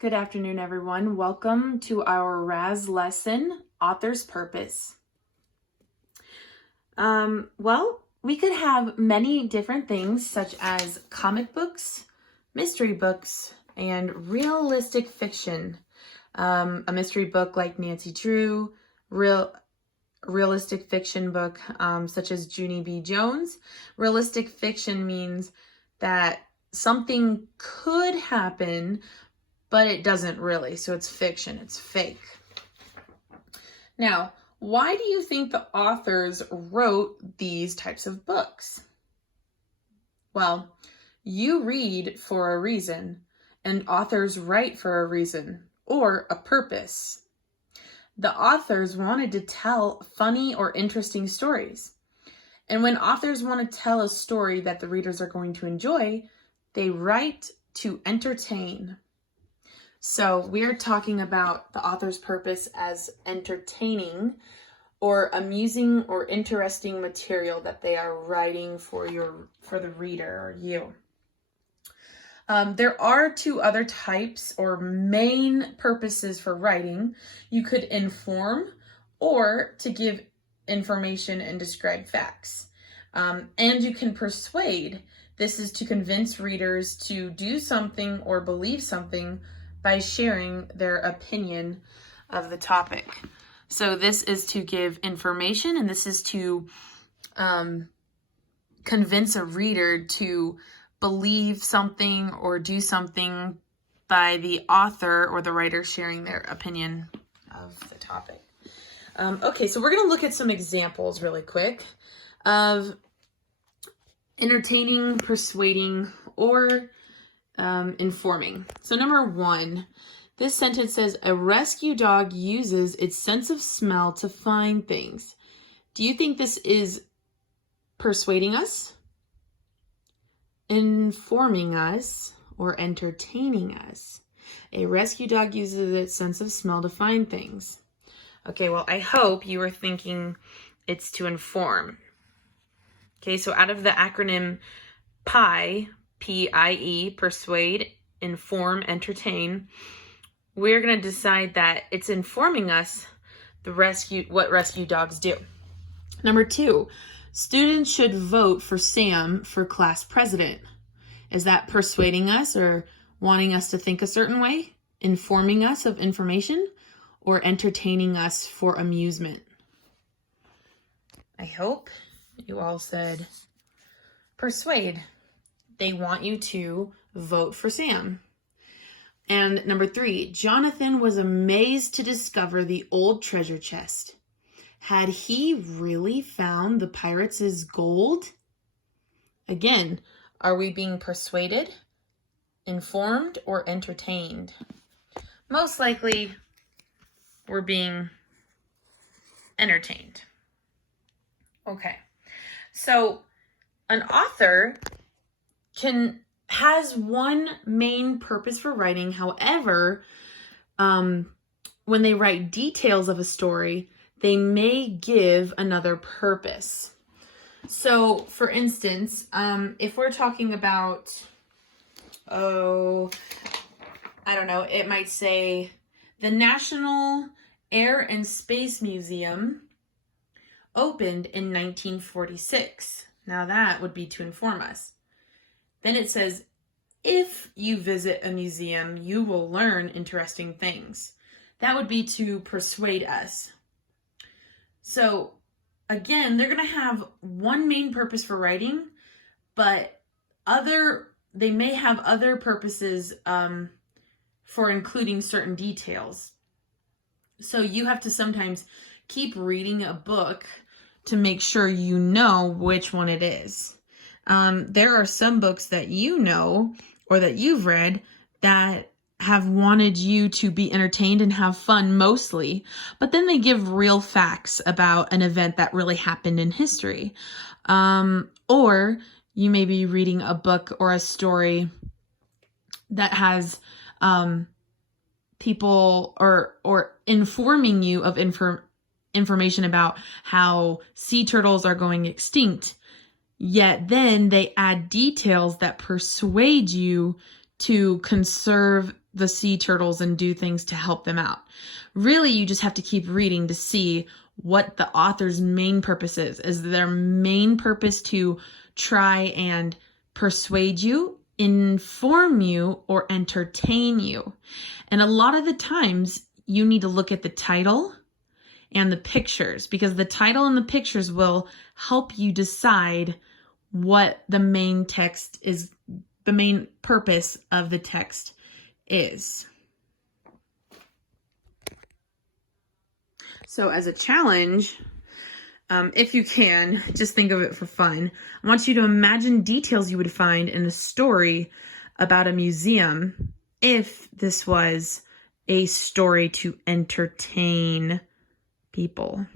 Good afternoon, everyone. Welcome to our RAZ lesson, Author's Purpose. We could have many different things such as comic books, mystery books, and realistic fiction. A mystery book like Nancy Drew, realistic fiction book such as Junie B. Jones. Realistic fiction means that something could happen, but it doesn't really. So it's fiction, it's fake. Now, why do you think the authors wrote these types of books? Well, you read for a reason, and authors write for a reason or a purpose. The authors wanted to tell funny or interesting stories. And when authors want to tell a story that the readers are going to enjoy, they write to entertain. So we're talking about the author's purpose as entertaining or amusing or interesting material that they are writing for the reader or you. There are two other types or main purposes for writing. You could inform or to give information and describe facts. And you can persuade. This is to convince readers to do something or believe something by sharing their opinion of the topic. So this is to give information, and this is to convince a reader to believe something or do something by the author or the writer sharing their opinion of the topic. Okay, so we're going to look at some examples really quick of entertaining, persuading, or informing. So number one, this sentence says, a rescue dog uses its sense of smell to find things. Do you think this is persuading us, informing us, or entertaining us? A rescue dog uses its sense of smell to find things. Okay, well, I hope you were thinking it's to inform. Okay, so out of the acronym PIE, P-I-E, persuade, inform, entertain, we're going to decide that it's informing us what rescue dogs do. Number two, students should vote for Sam for class president. Is that persuading us or wanting us to think a certain way, informing us of information, or entertaining us for amusement? I hope you all said persuade. They want you to vote for Sam. And number three, Jonathan was amazed to discover the old treasure chest. Had he really found the pirates' gold? Again, are we being persuaded, informed, or entertained? Most likely, we're being entertained. Okay, so an author has one main purpose for writing. However, when they write details of a story, they may give another purpose. So, for instance, if we're talking about, it might say the National Air and Space Museum opened in 1946. Now that would be to inform us. Then it says, if you visit a museum, you will learn interesting things. That would be to persuade us. So again, they're going to have one main purpose for writing, but they may have other purposes for including certain details. So you have to sometimes keep reading a book to make sure you know which one it is. There are some books that you know or that you've read that have wanted you to be entertained and have fun mostly, but then they give real facts about an event that really happened in history. Or you may be reading a book or a story that has people or informing you of information about how sea turtles are going extinct. Yet then they add details that persuade you to conserve the sea turtles and do things to help them out. Really, you just have to keep reading to see what the author's main purpose is. Is their main purpose to try and persuade you, inform you, or entertain you? And a lot of the times you need to look at the title and the pictures, because the title and the pictures will help you decide what the main text is, the main purpose of the text is. So as a challenge, if you can, just think of it for fun. I want you to imagine details you would find in a story about a museum if this was a story to entertain people.